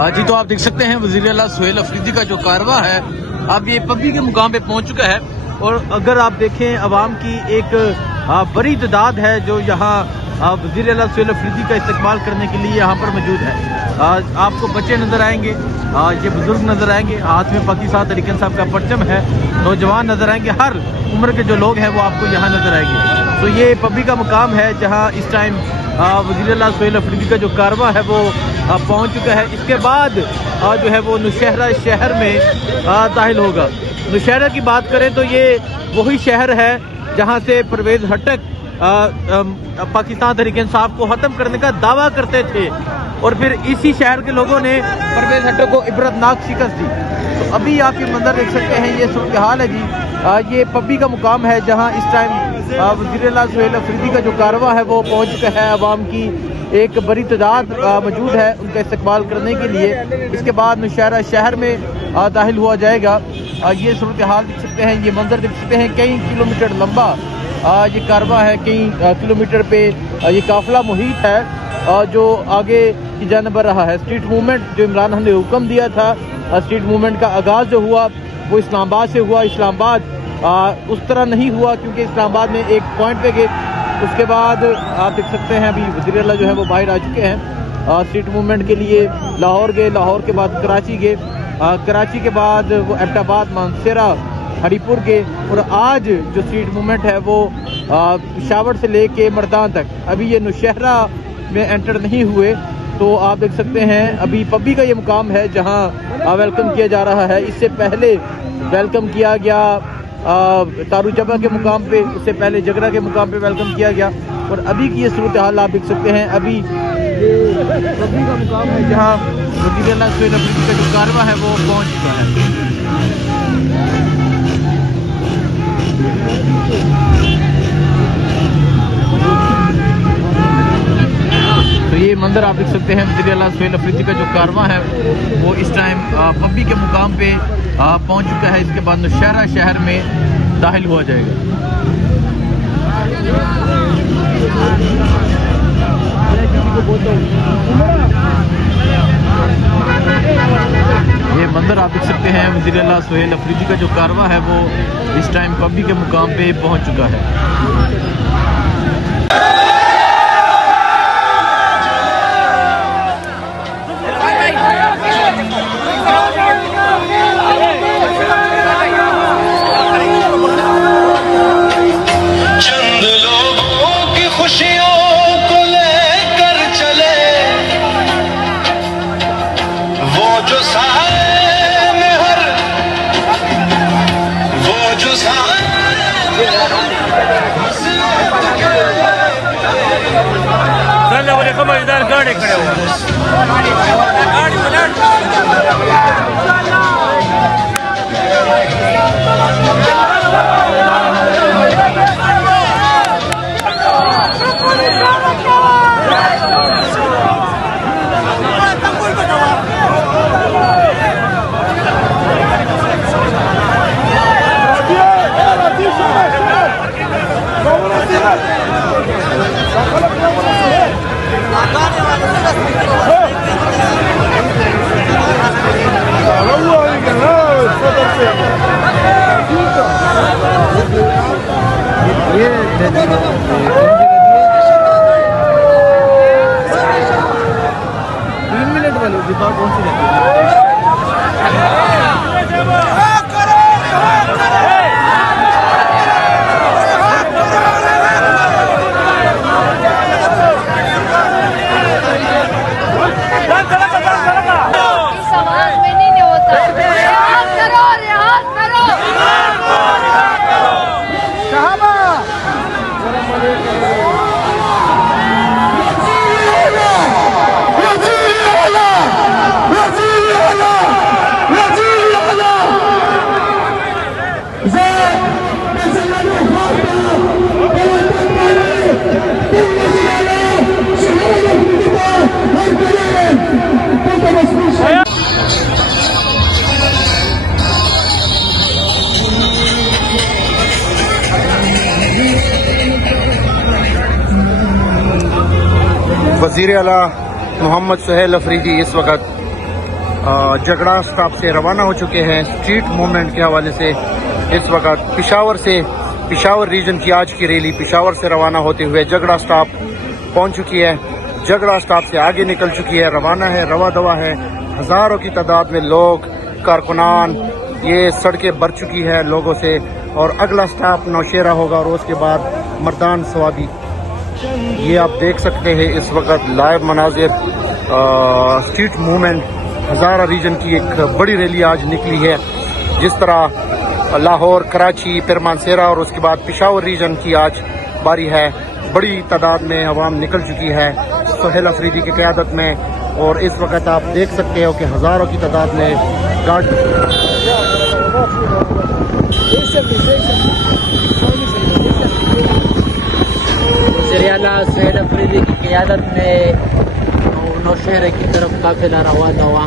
जी तो आप देख सकते हैं वज़ीर आला सुहेल अफरीदी का जो कारवा है अब ये पब्बी के मुकाम पे पहुंच चुका है। और अगर आप देखें अवाम की एक बड़ी तादाद है जो यहाँ वज़ीर आला सुहेल अफरीदी का इस्तेमाल करने के लिए यहाँ पर मौजूद है। आपको बच्चे नजर आएंगे, ये बुजुर्ग नजर आएंगे, हाथ में पाकिस्तान तहरीक साहब का परचम है, नौजवान नजर आएंगे, हर उम्र के जो लोग हैं वो आपको यहाँ नजर आएंगे। तो ये पब्बी का मुकाम है जहाँ इस टाइम वज़ीर आला सुहेल अफरीदी का जो कारवा है वो पहुंच चुका है। इसके बाद जो है वो नौशहरा शहर में दाखिल होगा। नौशहरा की बात करें तो ये वही शहर है जहां से परवेज हटक पाकिस्तान तहरीक इंसाफ को खत्म करने का दावा करते थे और फिर इसी शहर के लोगों ने परवेज हटक को इबरतनाक शिकस्त दी। तो अभी आप ये मंजर देख सकते हैं, ये सूरत हाल है जी। ये पब्बी का मुकाम है जहाँ इस टाइम वज़ीर आला सुहेल अफरीदी का जो कारवा है वो पहुंच चुका है। अवाम की एक बड़ी तादाद मौजूद है उनका इस्तेमाल करने के लिए। इसके बाद नौशहरा शहर में दाखिल हुआ जाएगा। ये सूरत हाल देख सकते हैं, ये मंजर देख सकते हैं, कई किलोमीटर लंबा ये कारवा है, कई किलोमीटर पे ये काफिला मुहित है जो आगे की जानब बढ़ रहा है। स्ट्रीट मूवमेंट जो इमरान खान ने हुक्म दिया था, स्ट्रीट मूवमेंट का आगाज़ जो हुआ वो इस्लामाबाद से हुआ। इस्लामाबाद उस तरह नहीं हुआ क्योंकि इस्लामाबाद में एक पॉइंट पे गए। उसके बाद आप देख सकते हैं अभी वज़ीर आला जो है वो बाहर आ चुके हैं स्ट्रीट मूवमेंट के लिए। लाहौर गए, लाहौर के बाद कराची गए, कराची के बाद वो एबटाबाद, मानसरा, हरीपुर गए और आज जो स्ट्रीट मूवमेंट है वो पेशावर से लेके मर्दान तक। अभी ये नौशहरा में एंटर नहीं हुए। तो आप देख सकते हैं अभी पब्बी का ये मुकाम है जहाँ वेलकम किया जा रहा है। इससे पहले वेलकम किया गया तारू जबा के मुकाम पे, उससे पहले जगरा के मुकाम पे वेलकम किया गया। और अभी की ये सूरत हाल आप देख सकते हैं, अभी ये पब्बी का मुकाम है जहाँ वज़ीर आला सुहेल अफरीदी का जो कारवा है वो पहुंच चुका है। तो ये मंजर आप देख सकते हैं, वज़ीर आला सुहेल अफरीदी का जो कारवा है वो इस टाइम पब्बी के मुकाम पे पहुंच चुका है। इसके बाद नौशहरा शहर में दाखिल हुआ जाएगा। ये मंजर आप देख सकते हैं, वज़ीर आला सुहेल अफरीदी का जो कारवा है वो इस टाइम पब्बी के मुकाम पे पहुंच चुका है। गाड़ी खड़े कौन सी वज़ीर आला मोहम्मद सुहेल अफरीदी इस वक्त झगड़ा स्टॉप से रवाना हो चुके हैं स्ट्रीट मूवमेंट के हवाले से। इस वक्त पिशावर रीजन की आज की रैली पिशावर से रवाना होते हुए झगड़ा स्टॉप पहुंच चुकी है। झगड़ा स्टॉप से आगे निकल चुकी है, रवाना है, रवा दवा है। हज़ारों की तादाद में लोग, कारकुनान, ये सड़कें भर चुकी है लोगों से। और अगला स्टॉप नौशेरा होगा और उसके बाद मर्दान सवाबी। ये आप देख सकते हैं इस वक्त लाइव मनाजिर स्ट्रीट मूवमेंट हज़ारा रीजन की एक बड़ी रैली आज निकली है। जिस तरह लाहौर, कराची, फिर मानसेरा और उसके बाद पिशावर रीजन की आज बारी है। बड़ी तादाद में अवाम निकल चुकी है सुहेल अफरीदी की क़यादत में। और इस वक्त आप देख सकते हो कि हज़ारों की तादाद में गाड़ी सुहेल अफरीदी की क़यादत में नौशहरा की तरफ काफिला रवाना हुआ।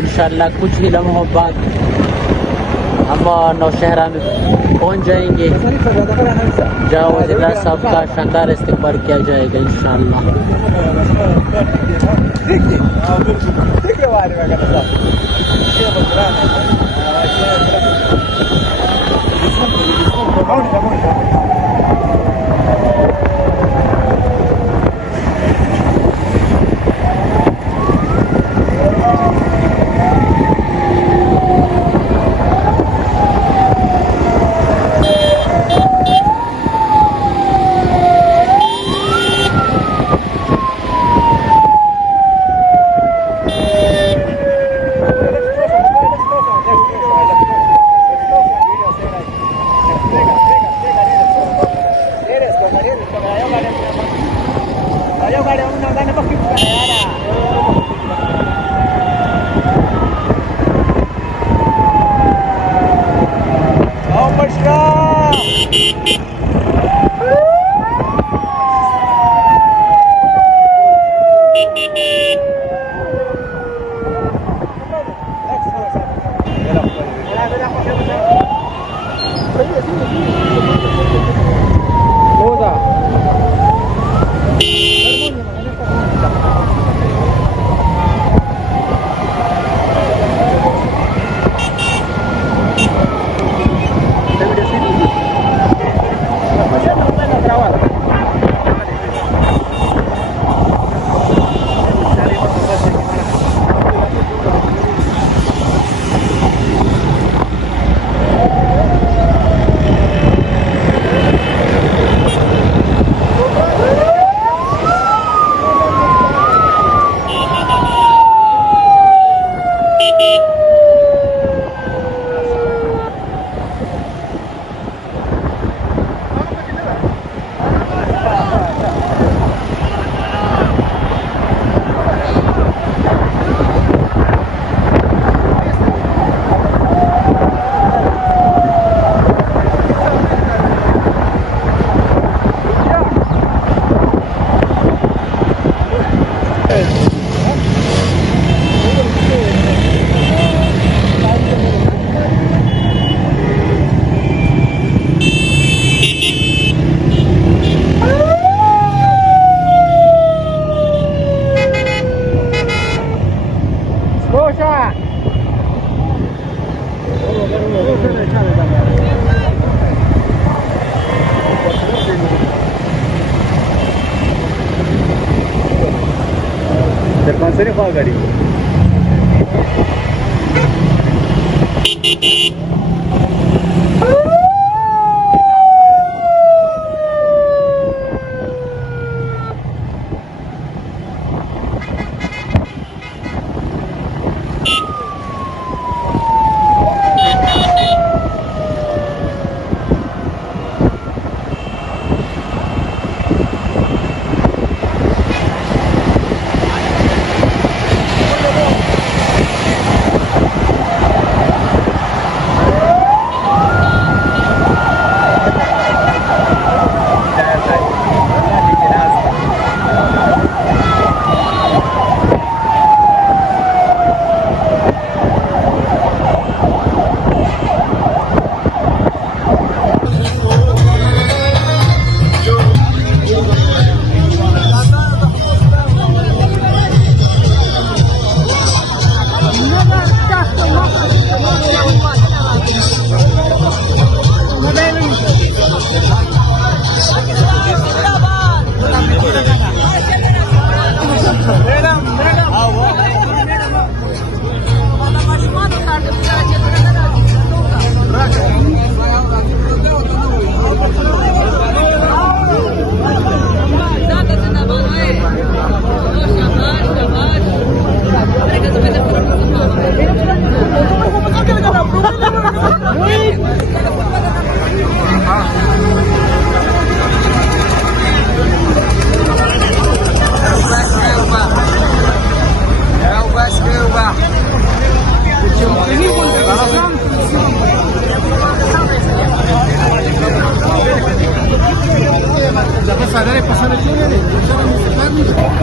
इंशाअल्लाह कुछ ही लम्हों बाद हम नौशहरा में पहुंच जाएंगे, जहाँ वज़ीर साहब का शानदार इस्तकबाल किया जाएगा इंशाअल्लाह। Termasuk apa gadi?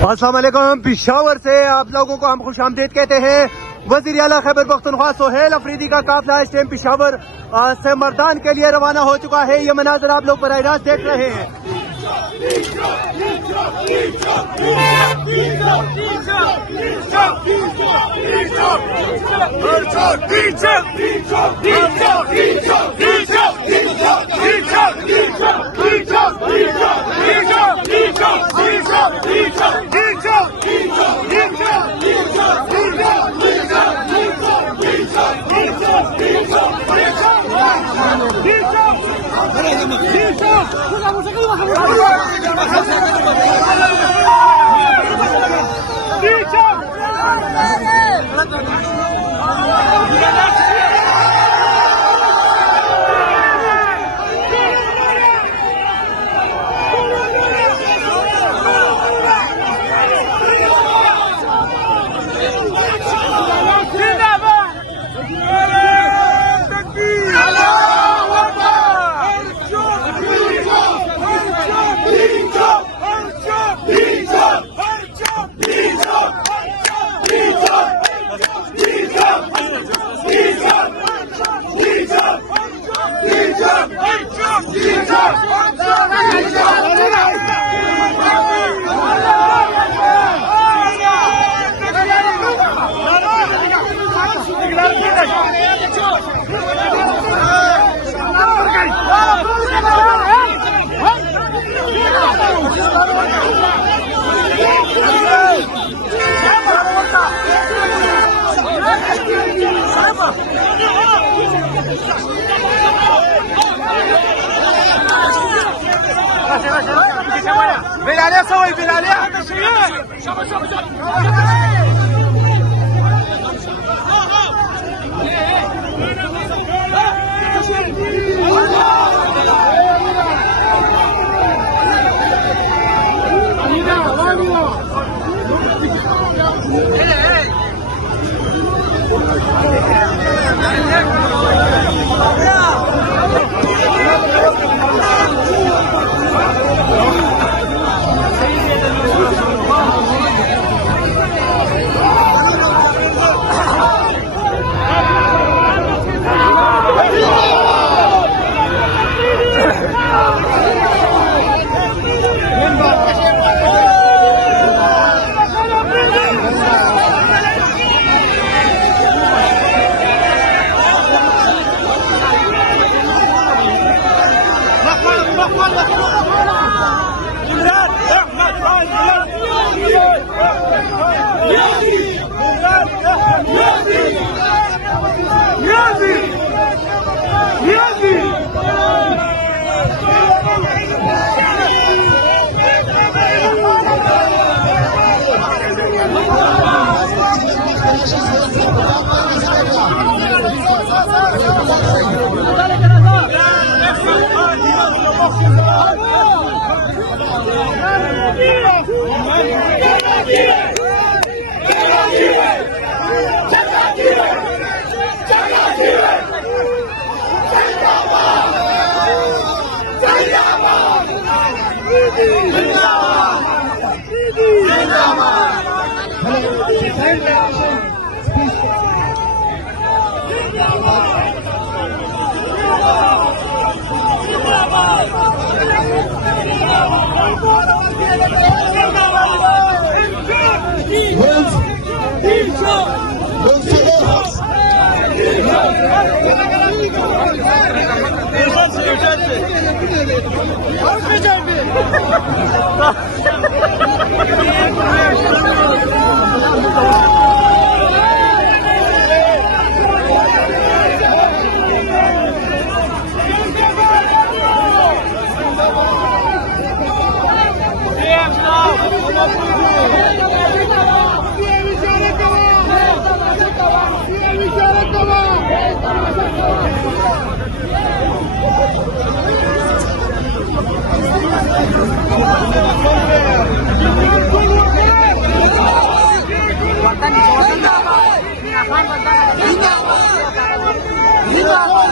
अस्सलाम वालेकुम। पिशावर से आप लोगों को हम खुशामदीद कहते हैं। वज़ीर आला खैबर पख्तूनख्वा सोहेल अफरीदी का काफिला इस टाइम पिशावर से मर्दान के लिए रवाना हो चुका है। ये मनाजर आप लोग बराह रास्त देख रहे हैं। Bilal'e savay Bilal'e.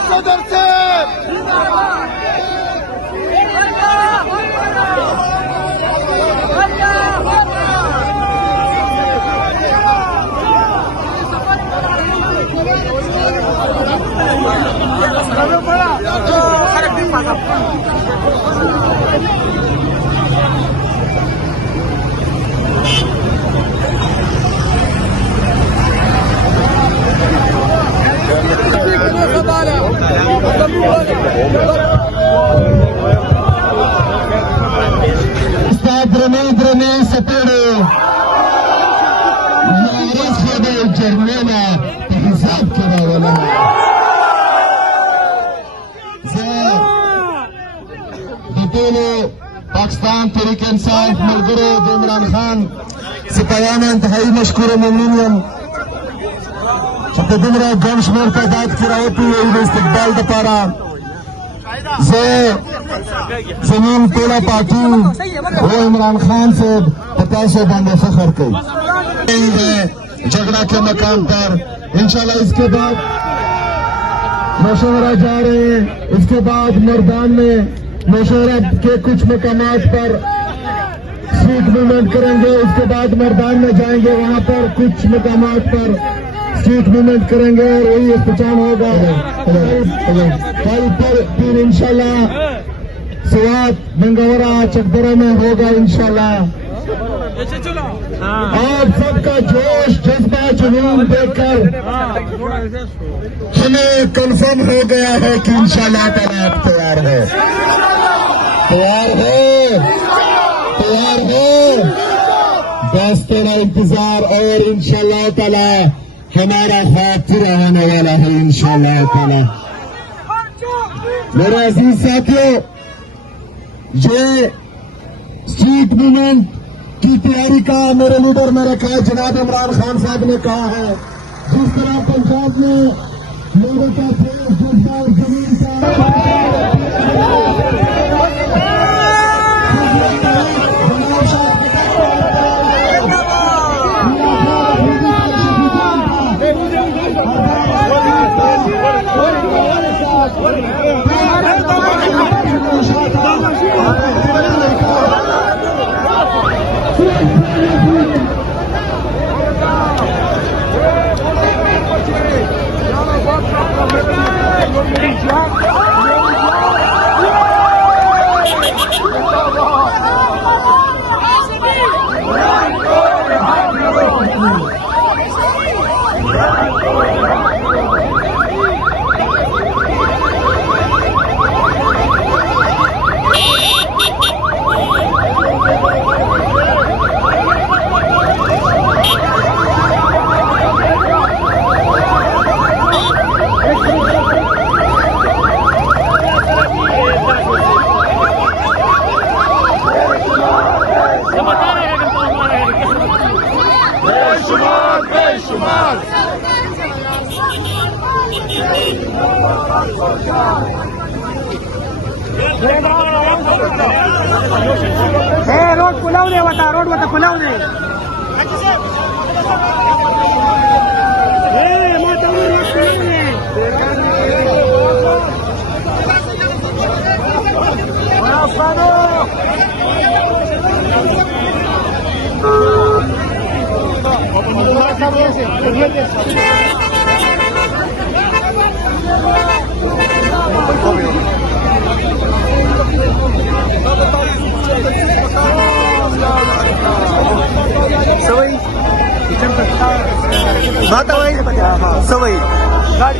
सदर से Drone sapere यारस खबे जर्मना हिसाब करा वाला बतौलो पाकिस्तान तहरीक इंसाफ मलगरो इमरान खान सिपायाना इंतहाई मशकूर ममनून तदमरा गन शुमार तादाद किरावती इस्तकबाल दपारा जमीन तोला पार्टी वो इमरान खान से 50 बंदे फखर की झगड़ा के मकाम पर इंशाल्लाह इसके बाद मशवरा जा रहे हैं। इसके बाद मैदान में मशवरा के कुछ मकामात पर सीट मूवमेंट करेंगे। उसके बाद मैदान में जाएंगे, वहां पर कुछ मकामात पर सीट मूवमेंट करेंगे और वही इख्तिताम होगा। कल पर फिर इंशाल्लाह स्वात मंगवरा चकदरा में होगा इंशाल्लाह। आप सबका जोश जज्बा जुनून देखकर हमें कंफर्म हो गया है कि इंशाल्लाह ताला आप तैयार है, तैयार हो बस थोड़ा इंतजार और इंशाल्लाह ताला हमारा ख्वाब पूरा होने वाला है इंशाल्लाह ताला। मेरे अजीज साथियों, ये स्ट्रीट मूवमेंट की तैयारी का मेरे लीडर मेरे कहा जनाब इमरान खान साहब ने कहा है, जिस तरह पंजाब में लोगों का जज्बा और जमीन का रोड खुलावणे होता, रोड होता खुलावणे सवय सवय गाड़ी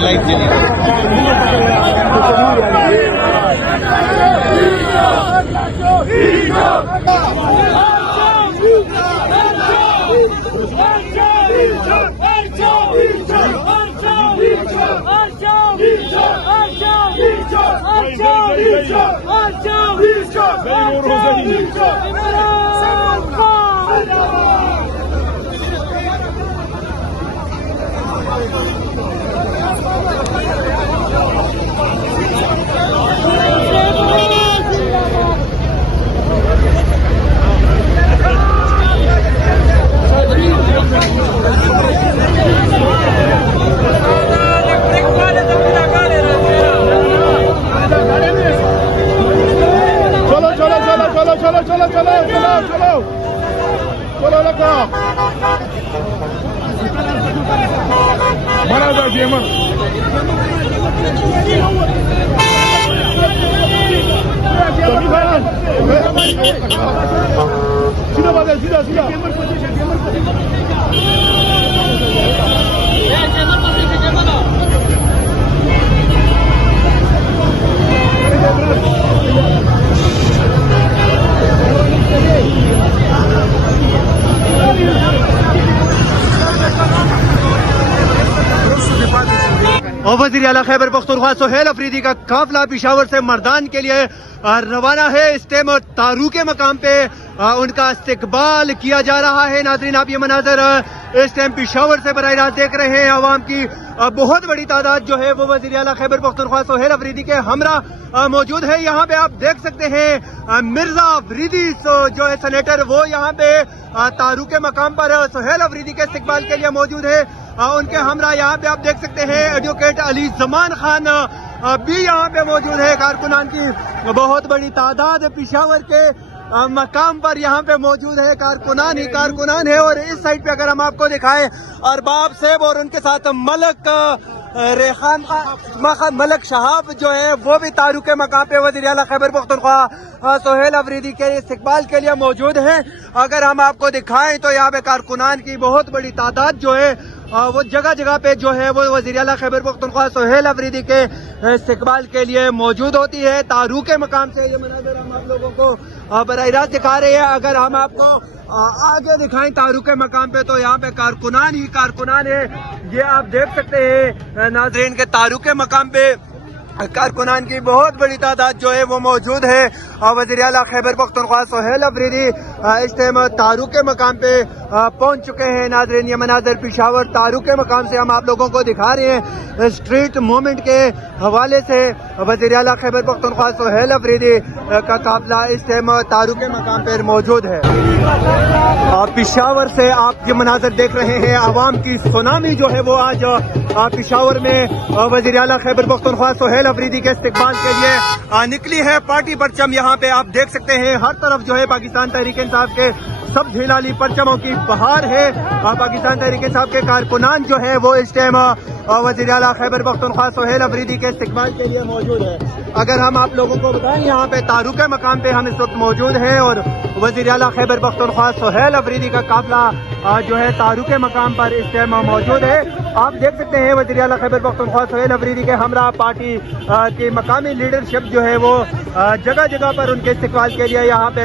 लाइव और वज़ीर आला खैबर पख्तूनख्वा सोहेल अफरीदी का काफिला पिशावर से मर्दान के लिए रवाना है। इस टाइम तारुके मकाम पे उनका इस्तकबाल किया जा रहा है। नाज़रीन, आप ये मनाजर इस टाइम पिशावर से बराह रास्त देख रहे हैं। आवाम की बहुत बड़ी तादाद जो है वो वज़ीर आला खैबर पख्तूनख्वा सोहेल अफरीदी के हमरा मौजूद है। यहाँ पे आप देख सकते हैं मिर्जा अफरीदी जो है सेनेटर, वो यहाँ पे तारुके मकाम पर सोहेल अफरीदी के इस्तकबाल के लिए मौजूद है। उनके हमरा यहाँ पे आप देख सकते हैं एडवोकेट अली जमान खान भी यहाँ पे मौजूद है। कारकुनान की बहुत बड़ी तादाद पिशावर के मकाम पर यहाँ पे मौजूद है। कारकुनान ही कारकुनान है। और इस साइड पे अगर हम आपको दिखाएं, अरबाब सेब और उनके साथ मलक रेखान मलक शहाब जो है वो भी तारुके मकाम पे वज़ीर आला खैबर पख्तूनख्वा सोहेल अफरीदी के इस्तकबाल के लिए मौजूद है। अगर हम आपको दिखाएं तो यहाँ पे कारकुनान की बहुत बड़ी तादाद जो है वो जगह जगह पे जो है वो वज़ीर आला खैबर पख्तूनख्वा सोहेल अफरीदी के इस्तकबाल के लिए मौजूद होती है। तारुके मकाम से ये मनाज़र हम आप लोगों को बराह रास्त दिखा रहे हैं। अगर हम आपको आगे दिखाएं तारुके मकाम पे तो यहाँ पे कारकुनान ही कारकुनान है। ये आप देख सकते हैं नाज़रीन के तारुके मकाम पे कारकुनान की बहुत बड़ी तादाद जो है वो मौजूद है। वज़ीर आला खैबर पख्तूनख्वा सोहेल अफरीदी इस टाइम तारुके मकाम पे पहुंच चुके हैं। नाज़रीन, ये मनाज़र पिशावर तारुके मकाम से हम आप लोगों को दिखा रहे हैं। स्ट्रीट मूवमेंट के हवाले से वज़ीर आला खैबर पख्तूनख्वा सोहेल अफरीदी का काफिला इस टाइम तारुके मकाम पर मौजूद है। पिशावर से आप ये मनाज़र देख रहे हैं। आवाम की सुनामी जो है वो आज पिशावर में वज़ीर आला खैबर पख्तूनख्वा सोहेल अफरीदी के इस्तकबाल के लिए निकली है। पार्टी परचम यहाँ पे आप देख सकते हैं। हर तरफ जो है पाकिस्तान तहरीक इंसाफ के सब झीलाली परचमों की बहार है। पाकिस्तान तहरीक इंसाफ के कारकुनान जो है वो इस टाइम वज़ीर आला खैबर पख्तूनख्वा सोहेल अफरीदी के इस्तकबाल के लिए मौजूद है। अगर हम आप लोगों को बताएं, यहाँ पे तारुके मकाम पे हम इस वक्त मौजूद हैं और वज़ीर आला खैबर पख्तूनख्वा सोहेल अफरीदी का काफिला जो है तारुके मकाम पर इस टाइम मौजूद है। आप देख सकते हैं वज़ीर आला खैबर पख्तूनख्वा सोहेल अफरीदी के हमरा पार्टी की मकामी लीडरशिप जो है वो जगह जगह पर उनके इस्तकबाल के लिए यहाँ पे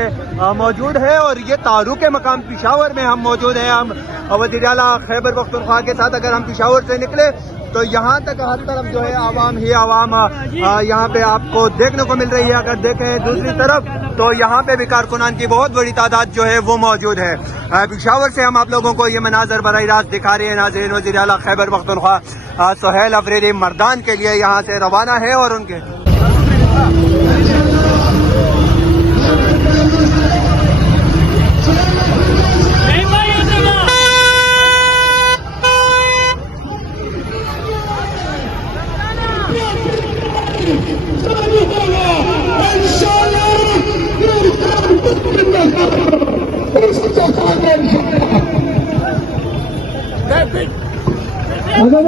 मौजूद है। और ये तारुके मकाम पिशावर में हम मौजूद हैं। हम वज़ीर आला खैबर पख्तूनख्वा के साथ अगर हम पिशावर से निकले तो यहाँ तक हर तरफ जो है आवाम ही आवाम यहाँ पे आपको देखने को मिल रही है। अगर देखें दूसरी तरफ तो यहाँ पे भी कारकुनान की बहुत बड़ी तादाद जो है वो मौजूद है। पिशावर से हम आप लोगों को ये मनाजर बराह रास्त दिखा रहे हैं। नाज़रीन, वज़ीर आला खैबर पख्तूनख्वा सोहेल अफरीदी मर्दान के लिए यहाँ से रवाना है और उनके अगर